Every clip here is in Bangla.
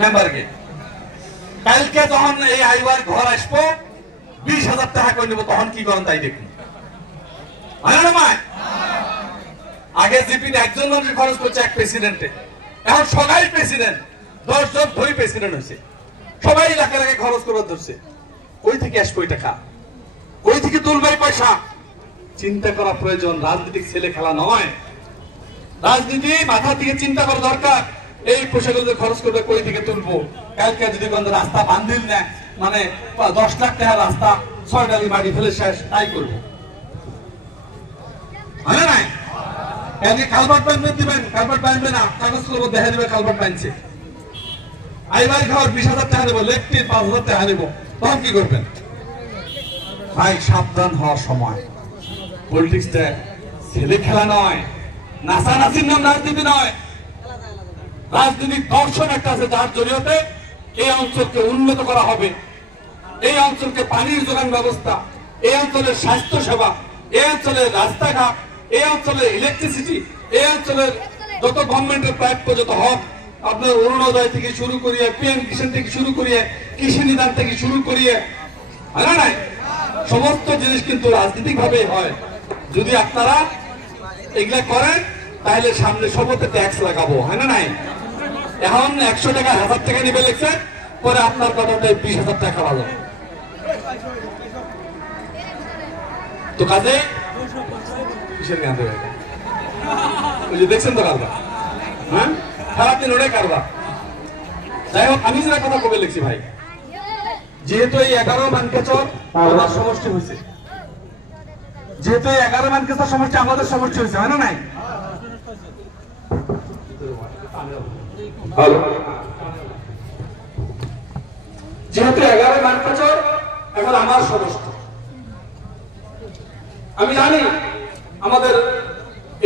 মেম্বারকে কালকে যখন এই আইবার ঘর আসবো 20,000 টাকা করে নেবো, তখন কি করেন তাই দেখুন। আগে জিপিতে একজন মানুষ খরচ করছে এক প্রেসিডেন্টে, এখন সবাই প্রেসিডেন্ট, 10 জন ধরে প্রেসিডেন্ট হয়েছে, সবাই লাখে লাখে খরচ করে ধরছে। কই থেকে আসবো এই টাকা, কই থেকে তুলবে পয়সা? চিন্তা করা প্রয়োজন, রাজনৈতিক ছেলে খেলা নয়। রাজনীতি মাথা থেকে চিন্তা করা দরকার। এই পয়সাগুলো খরচ করবে কই থেকে তুলবো? কালকে যদি কোন রাস্তা বান্ধিল না, মানে 10 লাখ টাকা রাস্তা 6 ডালি মাটি ফেলে শেষ, তাই করবো। হয় নাই? কালকে কালভার্ট বানবে দিবেন, কালভার্ট বানবে না, কাগজ করবো দেখা দিবে কালভার্ট বানছে। আইবার ঘর 20,000 টাকা দেবো, লেফটি 5,000 টাকা দেবো, তখন কি করবেন? ভাই সাবধান হওয়ার সময়। পলিটিক্সটা ছেলে খেলা নয়, নাচানাচির নাম রাজনীতি নয়। রাজনৈতিক দর্শন একটা আছে, যার জরিয়তে এই অঞ্চলকে উন্নত করা হবে, এই অঞ্চলকে পানির যোগান ব্যবস্থা, এই অঞ্চলের স্বাস্থ্য সেবা, এই অঞ্চলের রাস্তাঘাট, এই অঞ্চলের ইলেকট্রিসিটি, এই অঞ্চলের যত গভর্নমেন্টের প্রাপ্য যত হক, আপনার অরুণোদয় থেকে শুরু করিয়ে, পিএম কিষাণ থেকে শুরু করিয়ে, কৃষি নিদান থেকে শুরু করিয়ে, হয় না নাই? সমস্ত জিনিস কিন্তু রাজনৈতিক ভাবে হয়। যদি আপনারা এগুলা করেন তাহলে সামনে সবতে ট্যাক্স লাগাবো, হয় না নাই? এখন 100 টাকা 1000 টাকা নিবে লিখছে, পরে আপনার কথাটাই 20,000 টাকা ভালো। তো কাজে কিসের গান দেবে? দেখছেন তো কারবার, হ্যাঁ সারাদিন ওটাই কারবার। যাই হোক, আমি যেটা কথা কবে লিখছি ভাই, যেহেতু এই 11 মানকেচর আমার সমষ্টি হয়েছে, যেহেতু 11 মানকেচর সমষ্টি আমাদের সমষ্টি হয়েছে, হয় না নাই? যেহেতু 11 মানকেচর এখন আমার সমষ্টি, আমি জানি আমাদের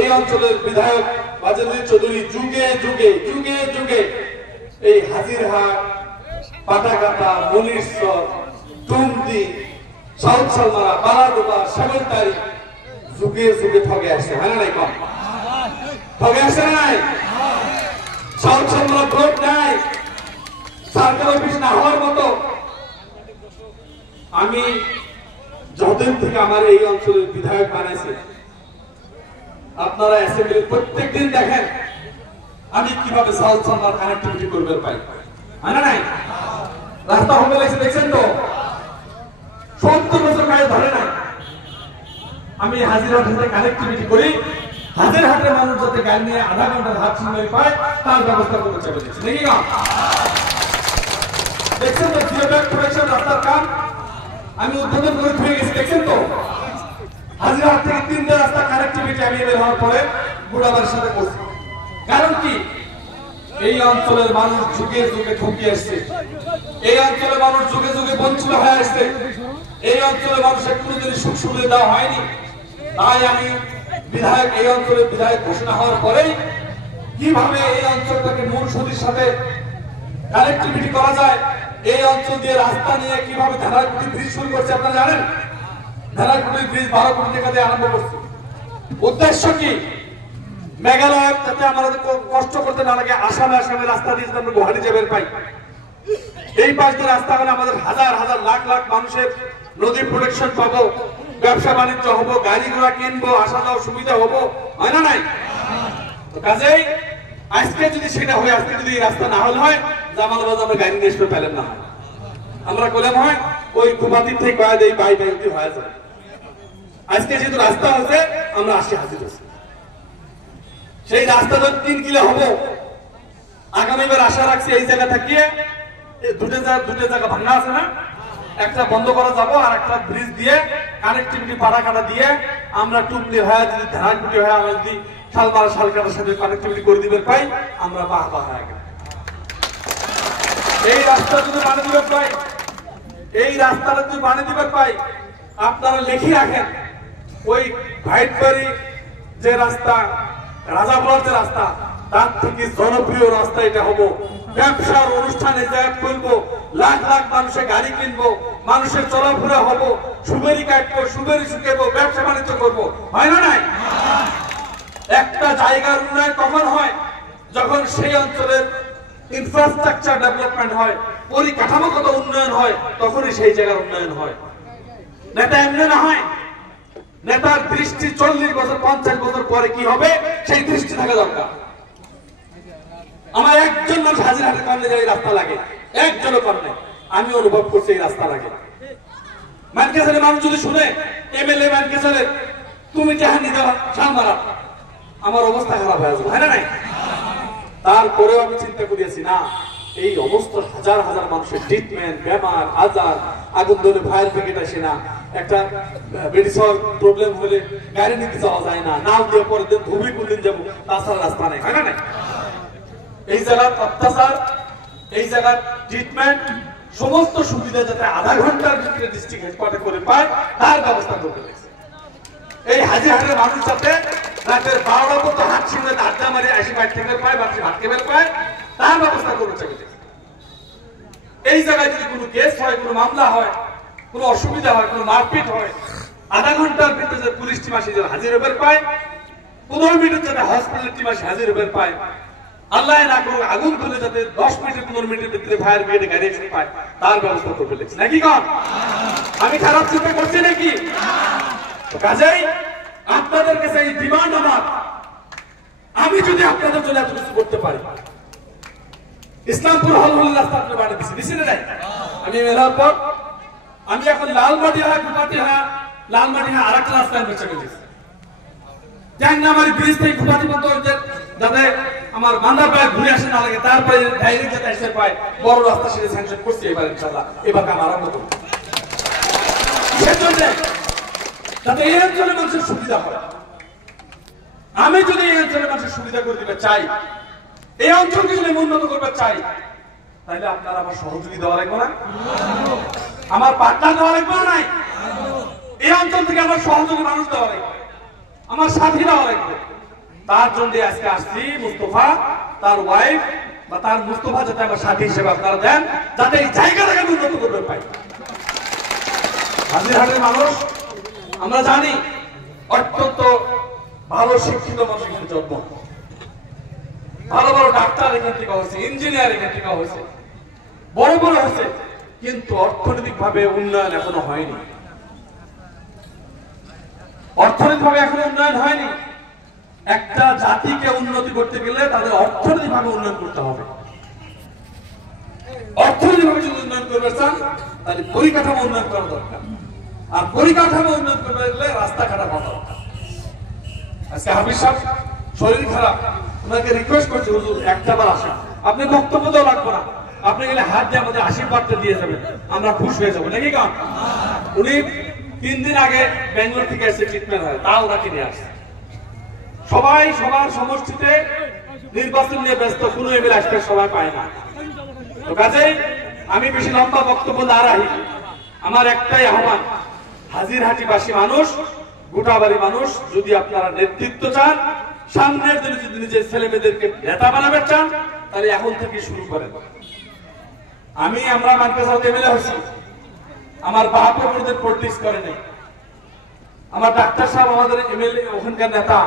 এই অঞ্চলের বিধায়ক বাজেন্দ্র চৌধুরী যুগে যুগে যুগে যুগে এই হাজিরহাট, পাটাকাটা, মনিরচর, টুমদি, সাউথ সালমারা, বালাডোবা, সাগরতারি যুগে যুগে ঠগে আসছে, হয় না নাই? কম ঠগে আসছে না নাই? সাউথ সালমারা ভোট নাই, সরকার অফিস না হওয়ার মতো। আমি যতদিন থেকে আমার এই অঞ্চলের বিধায়ক বানাইছে, আপনারা অ্যাসেম্বলির প্রত্যেক দিন দেখেন আমি কিভাবে সাউথ সালমার কানেক্টিভিটি করবে পাই, হয় না নাই? রাস্তা হবে লাগছে, দেখছেন তো? 70 বছর কাজে ধরে নাই। আমি হাজিরহাট হাতে কানেক্টিভিটি করি, হাজিরহাটের মানুষ যাতে গাড়ি নিয়ে আধা ঘন্টার হাট সিনেমারি পায় তার ব্যবস্থা করতে চাই দেখছি, নাকি না? দেখছেন তো জিওব্যাগ প্রোটেকশন রাস্তার কাম আমি উদ্বোধন করে ধুয়ে গেছি, দেখছেন তো? হাজিরহাট থেকে 3টা রাস্তা কানেক্টিভিটি আমি বের হওয়ার পরে বুড়াবাড়ির সাথে করছি। কারণ কি? এই অঞ্চলের মানুষ যুগে যুগে ঠকে আসছে, এই অঞ্চলের মানুষ যুগে যুগে বঞ্চিত হয়ে আসছে, এই অঞ্চলের মানুষের কোনোদিন সুখ সুবিধা দেওয়া হয়নি। তাই আমি বিধায়ক, এই অঞ্চলের বিধায়ক ঘোষণা হওয়ার পরেই কিভাবে এই অঞ্চলটাকে মূল সুতির সাথে কানেক্টিভিটি করা যায়, এই অঞ্চল দিয়ে রাস্তা নিয়ে কিভাবে ধারাকুটি ব্রিজ শুরু করছে আপনারা জানেন? ধারাকুটি ব্রিজ 12 কোটি টাকা দিয়ে আরম্ভ করছে। উদ্দেশ্য কি? মেঘালয় যাতে আমাদের কষ্ট করতে না লাগে, আসামে রাস্তা দিয়ে আমরা গুয়াহাটি যাবেন পাই, এই পাশ দিয়ে রাস্তা হলে আমাদের হাজার হাজার লাখ লাখ মানুষের নদী প্রোটেকশন পাবো, ব্যবসা বাণিজ্য হবো, গাড়ি ঘোড়া কিনবো, আসা যাওয়ার সুবিধা হবো, হয় না নাই? কাজেই আজকে যদি সেটা হয়, আজকে যদি এই রাস্তা না হলে হয় জামালবাজ আমরা গাড়ি নিয়ে এসে পেলেন না, আমরা করলাম হয় ওই কুমাতির থেকে কয়া দেয় বাই বাই হয়ে যায়। আজকে যেহেতু রাস্তা হচ্ছে আমরা আসি হাজির হচ্ছি, সেই রাস্তা যখন 3 কিলো হবো, আগামীবার আশা রাখছি এই জায়গা থাকিয়ে দুটো জায়গা ভাঙা আছে না, একটা বন্ধ করা যাবো, আর একটা ব্রিজ দিয়ে কানেক্টিভিটি পাড়াকাটা দিয়ে আমরা টুমলি হয়ে যদি ধারাকুটি হয়ে আমরা যদি শালমারা শালকাটার সাথে কানেক্টিভিটি করে দিবেন পাই, আমরা বাহ বাহ হয়ে গেল। এই রাস্তা যদি বানিয়ে দিবেন পাই, এই রাস্তাটা যদি বানিয়ে দিবেন পাই, আপনারা লিখে রাখেন ওই ভাইটবাড়ি যে রাস্তা, রাজাপুর যে রাস্তা, তার থেকে জনপ্রিয় রাস্তা এটা হবো। ব্যবসার অনুষ্ঠানে যা করবো, লাখ লাখ মানুষের গাড়ি কিনবো, মানুষের চলাফেরা হবো, সুবেরি কাটবো, সুবেরি শুকাবো, ব্যবসা বাণিজ্য করবো, হয় না নাই? একটা জায়গার উন্নয়ন কখন হয়? যখন সেই অঞ্চলের ইনফ্রাস্ট্রাকচার ডেভেলপমেন্ট হয়, পরিকাঠামোগত উন্নয়ন হয়, তখনই সেই জায়গার উন্নয়ন হয়। নেতা এমনি না হয়। নেতার দৃষ্টি 40 বছর 50 বছর পরে কি হবে সেই দৃষ্টি থাকা দরকার। আমার একজন মানুষ হাজিরহাটের কারণে যে রাস্তা লাগে, একজনও কারণে আমি অনুভব করছি এই রাস্তা লাগে। মানকেশালের মানুষ যদি শুনে এমএলএ মানকেশালের তুমি জাহানি দেওয়া সালমারা, আমার অবস্থা খারাপ হয়ে যাবে, হ্যাঁ না নাই? তারপরেও আমি চিন্তা করিয়াছি না, এই অবস্থা হাজার হাজার মানুষের ট্রিটমেন্ট, বেমার আজার, আগুন ধরে ফায়ার ব্রিগেড আসে না, একটা মেডিসিন প্রবলেম হলে গাড়ি নিতে যাওয়া যায় না, নাও দিয়ে পরের দিন ধুবি কোনদিন যাবো, তাছাড়া রাস্তা নেই, হয় না নাই? এই জায়গার অত্যাচার, এই জায়গার ট্রিটমেন্ট, সমস্ত সুবিধা যাতে আধা ঘন্টার ভিতরে ডিস্ট্রিক্ট হেডকোয়ার্টার করে পায় তার ব্যবস্থা করতে হয়েছে। এই হাজিরহাটের মানুষ যাতে রাতের 12টা পর্যন্ত হাত ছিঁড়ে আড্ডা মারি আসি বাইর থেকে পায়, বাড়ি ভাত খেতে পায়, তার ব্যবস্থা করতে চাইছে। এই জায়গায় যদি কোনো কেস হয়, কোনো মামলা হয়, কোনো অসুবিধা হয়, কোনো মারপিট হয়, আধা ঘন্টার ভিতরে পুলিশ টিম আসি হাজির হবে পায়, 15 মিনিট যাতে হসপিটালের টিম আসি হাজির হবে পায়, আল্লাহ না করুক আগুন ধরে যাতে 10 মিনিট 15 মিনিটের ভিতরে ফায়ার ব্রিগেডে গাড়ি এসে পায় তার ব্যবস্থা করবে লেগেছে নাকি? কন আমি খারাপ চিন্তা করছি নাকি? কাজেই আপনাদের কাছে এই ডিমান্ড আমার, আমি যদি আপনাদের জন্য এত কিছু করতে পারি, ইসলামপুর হল হল রাস্তা আপনি বানিয়ে দিচ্ছি না? আমি মেলার পর আমি এখন লালমাটি হয় গুপাটি হয়, লালমাটি হয় আর একটা রাস্তা বেছে গেছি, জাহাঙ্গীরবাড়ি ব্রিজ থেকে গুপাটি পর্যন্ত যাতে আমার বান্দা পায় ঘুরে আসে না লাগে, তারপরে ডাইরেক্ট যাতে এসে পায় বড় রাস্তা সেটা স্যাংশন করছি এবার ইনশাআল্লাহ, এবার কাম আরম্ভ করব। সেজন্য যাতে এই অঞ্চলের মানুষের সুবিধা হয়, আমি যদি এই অঞ্চলের মানুষের সুবিধা করে দিতে চাই, এই অঞ্চলকে যদি উন্নত করতে চাই, তাহলে আপনারা আমার সহযোগী দেওয়া লাগবে না? আমার পার্টনার দেওয়া লাগবে না? নাই, এই অঞ্চল থেকে আমার সহযোগী মানুষ দেওয়া লাগবে, আমার সাথী দেওয়া লাগবে। তার জন্য আজকে আসছি, মুস্তফা তার ওয়াইফ বা তার মুস্তফা যাতে আমার সাথী হিসেবে আপনারা দেন, যাতে এই জায়গাটাকে উন্নত করতে পাই। হাজিরহাটের মানুষ আমরা জানি অত্যন্ত ভালো শিক্ষিত মানুষ এখানে জন্ম, ভালো ভালো ডাক্তার এখান থেকে হয়েছে, ইঞ্জিনিয়ার এখান থেকে হয়েছে, বড় বড় হয়েছে, কিন্তু অর্থনৈতিক ভাবে উন্নয়ন এখনো হয়নি। অর্থনৈতিক ভাবে এখনো উন্নয়ন হয়নি। একটা জাতিকে উন্নতি করতে গেলে তাদের অর্থনৈতিক ভাবে উন্নয়ন করতে হবে। অর্থনৈতিক ভাবে যদি উন্নয়ন করতে চান তাহলে পরিকাঠামো উন্নয়ন করা দরকার, আর পরিকাঠামো উন্নয়ন করতে গেলে রাস্তাঘাট করা দরকার। আজকে হাফিজ সাহেব শরীর খারাপ, ওনাকে রিকোয়েস্ট করছি হুজুর একটা বার আসেন, আপনি বক্তব্য দেওয়া লাগবে না, আপনি গেলে হাত দিয়ে আমাদের আশীর্বাদটা দিয়ে যাবেন, আমরা খুশি হয়ে যাবো নাকি? কারণ উনি 3 দিন আগে বেঙ্গলোর থেকে এসে ট্রিটমেন্ট হয়, তাও ওনাকে নিয়ে আসে। সবাই সবার সমষ্টিতে নির্বাচন নিয়ে ব্যস্ত, কোনো এমএলএ আসতে সবাই পায় না। তো কাজেই আমি বেশি লম্বা বক্তব্য না রাখি, আমার একটাই আহ্বান, হাজিরহাটিবাসী মানুষ, গোটাবাড়ি মানুষ, যদি আপনারা নেতৃত্ব চান, সামনের দিনে যদি নিজের ছেলে মেয়েদেরকে নেতা বানাতে চান, তাহলে এখন থেকে শুরু করেন। আমরা মানকেশাল এমএলএ হয়েছি, আমার বাপ ওদের পলিটিক্স করে নেই। আমার ডাক্তার সাহেব আমাদের এমএলএ, ওখানকার নেতা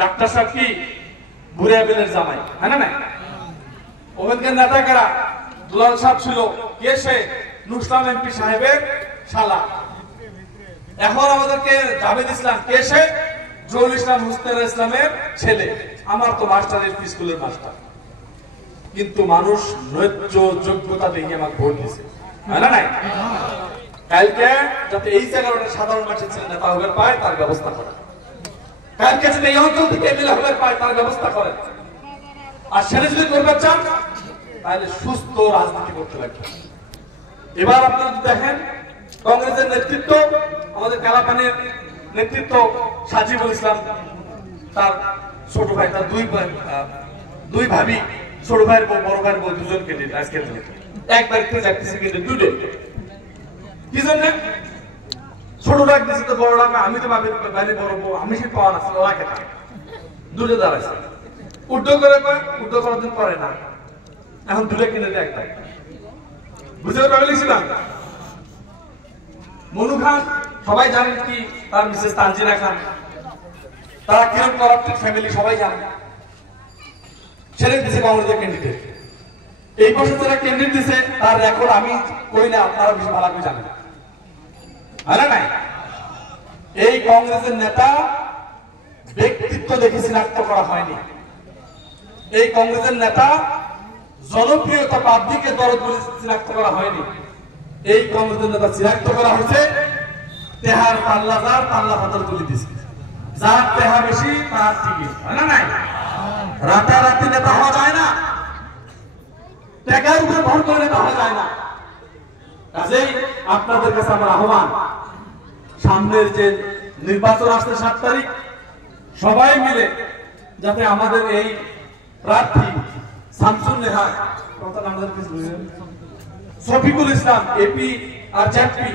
ডাক্তার সাহেব কি বুড়িয়া বেলের জামাই, হ্যাঁ না? ওখানকার নেতা কারা? দুলাল সাহেব ছিল কে? সে নুসলাম এমপি সাহেবের শালা। এখন আমাদেরকে জাভেদ ইসলাম কে? সে জহুরুল ইসলাম মুস্তাফা ইসলামের ছেলে। আমার তো মাস্টার এলপি স্কুলের মাস্টার, কিন্তু মানুষ ন্যায্য যোগ্যতা দেখে আমাকে ভোট দিয়েছে, হ্যাঁ না? কালকে যাতে এই জায়গাটা সাধারণ মানুষের ছেলে নেতা হবার পায় তার ব্যবস্থা করা, কালকে যাতে এই অঞ্চল থেকে এমএলএ হবার পায় তার ব্যবস্থা করেন। আর সেটা যদি করতে চান তাহলে সুস্থ রাজনীতি করতে লাগবে। এবার আপনারা দেখেন কংগ্রেসের নেতৃত্ব, আমাদের কালাপানির নেতৃত্ব সাজিবুল ইসলাম, তার ছোট ভাই, তার দুই ভাবি, ছোট ভাইয়ের বউ বড় ভাইয়ের বউ দুজন ক্যান্ডিডেট আজকে একবার যাচ্ছে কিন্তু দুটো। কি জন্য ছোট ডাক দিচ্ছে তো বড় ডাক? আমি তো বাইরে বড় বউ, আমি সে পাওয়া না, ওরা কেন দুটো দাঁড়াইছে, উদ্যোগ করে উদ্যোগ করার দিন করে না, এখন দুটো কিনে দেয় একটাই। বুঝতে পারছিলাম মনু খান সবাই জানেন কি, তার মিসেস তানজিনা খান, তারা কিরকম করাপ্টেড ফ্যামিলি সবাই জানেন। ছেড়ে দিয়েছে কংগ্রেসের ক্যান্ডিডেট, এই পাশে যারা ক্যান্ডিডেট দিছে তার রেকর্ড আমি কই না, আপনারা বেশি ভালো করে জানেন। আরে নাই, এই কংগ্রেসের নেতা ব্যক্তিত্ব দেখে চিনাক্ত করা হয়নি। এই কংগ্রেসের নেতা জনপ্রিয়তা পাবলিকের দরদ বলে চিনাক্ত করা হয়নি। এই কংগ্রেসের নেতা চিনাক্ত করা হয়েছে তেহার পাল্লা, যার পাল্লা হাতের তুলে দিচ্ছে, যার তেহা বেশি তার টিকিট, হয় না নাই? রাতারাতি নেতা হওয়া যায় না, টাকার উপরে ভর করে নেতা হওয়া যায় না। কাজেই আপনাদের কাছে আমার আহ্বান, সামনের যে নির্বাচন আসছে 7 তারিখ, সবাই মিলে যাতে আমাদের এই প্রার্থী শামসুন নেহার, শফিকুল ইসলাম এপি আর জেপি,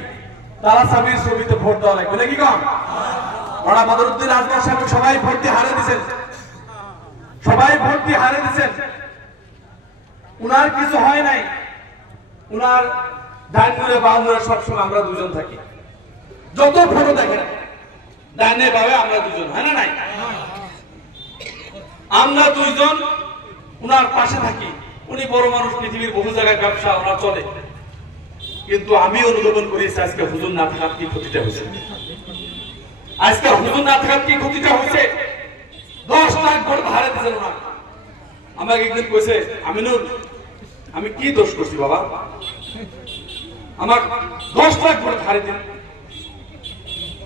তারা সাবির ছবিতে ভোট দেওয়া লাগবে নাকি কম? ওরা বদরুদ্দিন আজমল সাহেব সবাই ভোট দিয়ে হারিয়ে দিচ্ছেন, সবাই ভোট দিয়ে হারিয়ে দিচ্ছেন। উনার কিছু হয় নাই, উনার ডাইনে বামে সবসময় আমরা দুজন থাকি। যত ফটো দেখেন ডাইনে বামে আমরা দুজন, হয় না নাই? আমরা দুইজন উনার পাশে থাকি। উনি বড় মানুষ, পৃথিবীর বহু জায়গায় ব্যবসা ওনার চলে, কিন্তু আমি অনুধাবন করেছি আজকে হুজুর না থাকার কি ক্ষতিটা হয়েছে। আজকে হুজুর না থাকার কি ক্ষতিটা হয়েছে। 10 লাখ ভোট হারে দিয়েছেন ওনার। আমাকে একদিন কইছে, আমিনুর আমি কি দোষ করছি বাবা, আমার 10 লাখ ভোট হারে দিন।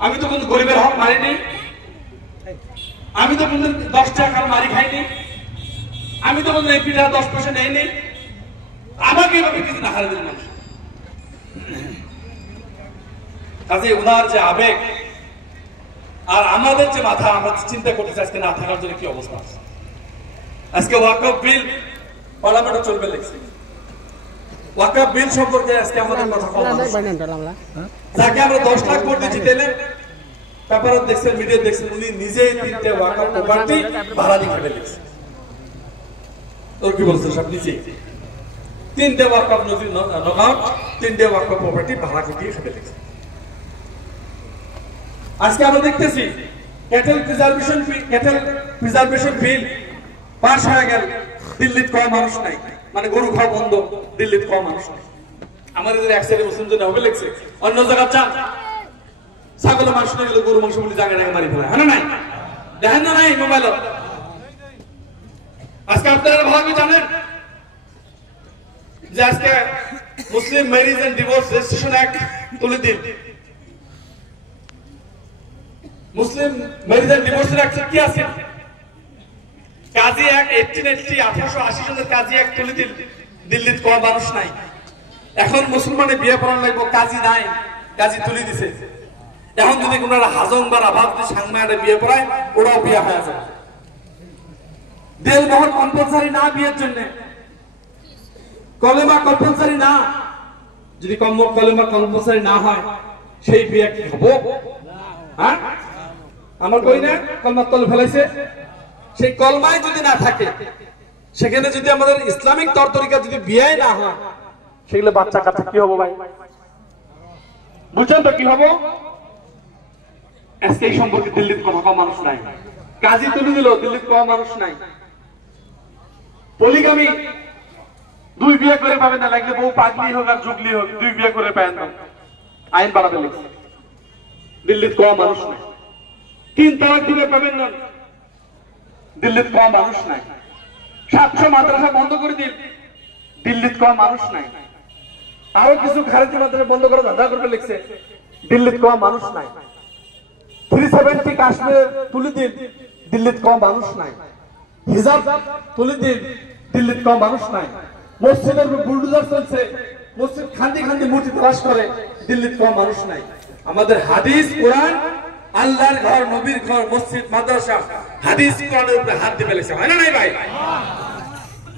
আমি তো কোনো গরিবের হক মারিনি, আমি তো কোনো 10 টাকার মারি খাইনি, আমি তো কোনো এমপিটা 10 পয়সা নেইনি, আমাকে এভাবে কিছু না হারে দিন মানুষ। কাজে ওনার যে আবেগ আর আমাদের যে মাথা, আমরা চিন্তা করতেছি আজকে না থাকার জন্য কি অবস্থা আছে। আজকে ওয়াকফ বিল পার্লামেন্টে চলবে লিখছে, ওয়াকফ বিল সম্পর্কে আজকে আমাদের কথা বলা, যাকে আমরা 10 লাখ ভোট দিয়ে জিতেলেন, পেপারে দেখছেন, মিডিয়া দেখছেন, উনি নিজেই 3টে ওয়াকফ প্রপার্টি ভাড়া দিয়ে ফেলে লিখছে। তোর কি বলছেন সব নিজে 3টে ওয়াকফ নগাঁও 3টে ওয়াকফ প্রপার্টি ভাড়া দিয়ে ফেলে লিখছে। আজকে আমরা দেখতেছি ক্যাটেল প্রিজার্ভেশন বিল পাস হয়ে গেল, দিল্লিতে কোনো মানুষ নাই, মানে গরু খাওয়া বন্ধ, দিল্লিতে কোনো মানুষ নাই। আমাদের এক সাইডে মুসলিম জন হবে লিখছে, অন্য জায়গায় চান ছাগলের মাংস নিয়ে গেলে গরু মাংস বলে জায়গায় জায়গায় মারি ফেলে, হ্যাঁ নাই? দেখেন না নাই মোবাইল? আজকে আপনারা ভালো করে জানেন যে আজকে Muslim marriage and divorce registration act তুলে দিন। Muslim marriage and divorce act কি আছে? কাজী অ্যাক্ট 1880 সনের কাজী অ্যাক্ট তুলে দিন। দিল্লিতে কোনো মানুষ নাই, এখন মুসলমানে বিয়ে পড়ানো লাগবে, কাজী নাই, কাজী তুলে দিছে। এখন যদি কোনো হাজং বা রাভাব সাংমায়ারে বিয়ে পড়ায়, ওরাও বিয়ে হয়ে যায়। দেলমোহর কম্পালসারি না বিয়ের জন্য, কলেমা কম্পালসারি না। যদি কলেমা কম্পালসারি না হয়, সেই বিয়ে কি হবো? হ্যাঁ, আমার কই না কলমা তল ফেলাইছে, সেই কলমায় যদি না থাকে, সেখানে যদি আমাদের ইসলামিক তর তরিকা যদি বিয়ে না হয়, সেগুলো বাচ্চা কাচ্চা কি হবো ভাই? বুঝছেন তো কি হবো? আজকে এই সম্পর্কে দিল্লিতে কোনো মানুষ নাই, কাজী তুলে দিল, দিল্লিতে কোনো মানুষ নাই। পলিগামি 2 বিয়ে করে পাবেন না, লাগলে বউ পাগলি হোক আর জুগলি হোক, 2 বিয়ে করে পাবেন না, আইন বাড়াতে লিখছে। দিল্লিতে কোনো মানুষ নাই। 3 তালাক দিলে পাবেন না, দিল্লিতে কোনো মানুষ নাই। 700 মাদ্রাসা বন্ধ করে দিন, দিল্লিতে কোনো মানুষ নাই। আরো কিছু খারেজি মাদ্রাসা বন্ধ করে ধাঁধা করবে লিখছে, দিল্লিতে কোনো মানুষ নাই। 370 কাশ্মীর তুলে দিন, দিল্লিতে কোনো মানুষ নাই। হিজাব তুলে দিন, দিল্লিতে কোনো মানুষ নাই। মসজিদের বুলডোজার চলছে, মসজিদ খান্দি খান্দি মূর্তি তলাশ করে, দিল্লিতে কোনো মানুষ নাই। আমাদের হাদিস কোরআন, আল্লাহর ঘর, নবীর ঘর, মসজিদ, মাদ্রাসা, হাদিস কোরআনের উপরে হাত দিয়ে ফেলেছে, হয় না নাই ভাই?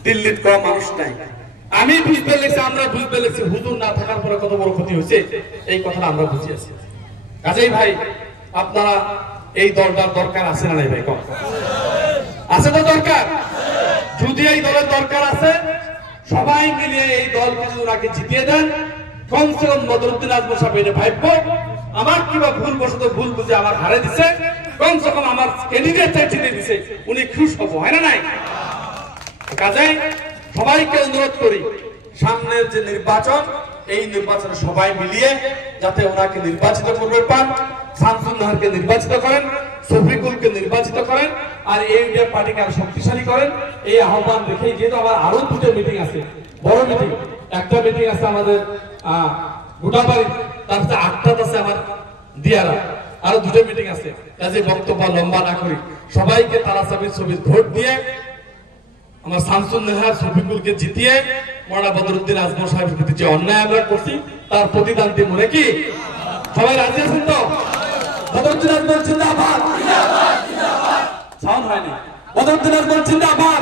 দিল্লিতে কোনো মানুষ নাই। আমি বুঝতে লেগেছি, আমরা বুঝতে লেগেছি, হুজুর না থাকার পরে কত বড় ক্ষতি হয়েছে, এই কথাটা আমরা বুঝে আছি। কাজেই ভাই, আপনারা এই দলটার দরকার আছে না নাই ভাই? কম আছে তো দরকার। যদি এই দলের দরকার আছে, সবাই মিলিয়ে এই দলকে যদি ওনাকে জিতিয়ে দেন, কমসে কম বদরুদ্দিন আজমল সাহেব এটা ভাববো, আমার কিবা ভুল বসত ভুল বুঝে আমার হারে দিছে, কমসে কম আমার ক্যান্ডিডেট জিতে দিছে, উনি খুশ হবো, হয় না নাই? কাজেই সবাইকে অনুরোধ করি সামনের যে নির্বাচন এই নির্বাচনে সবাই মিলিয়ে যাতে ওনাকে নির্বাচিত করবে পান, শামসুন নাহারকে নির্বাচিত করেন, শফিকুলকে নির্বাচিত করেন, আর এই পার্টিকে আরো শক্তিশালী করেন। এই আহ্বান রেখেই, যেহেতু আমার আরো দুটো মিটিং আছে, বড় মিটিং, একটা মিটিং আছে আমাদের গোটাবাড়ি, তারপরে 8টা আছে আমার দিয়ারা, আরো দুটো মিটিং আছে, কাজে বক্তব্য লম্বা না করি সবাইকে তারা ছবি ভোট দিয়ে আমার শামসুন নাহার শফিকুলকে জিতিয়ে মৌলানা বদরুদ্দিন আজমল সাহেবের প্রতি যে অন্যায় আমরা করছি তার প্রতিদান দিব নাকি? সবাই রাজি আছেন তো? বদরুদ্দিন আজমল জিন্দাবাদ, সাউন্ড হয়নি। বদরুদ্দিন আজমল জিন্দাবাদ।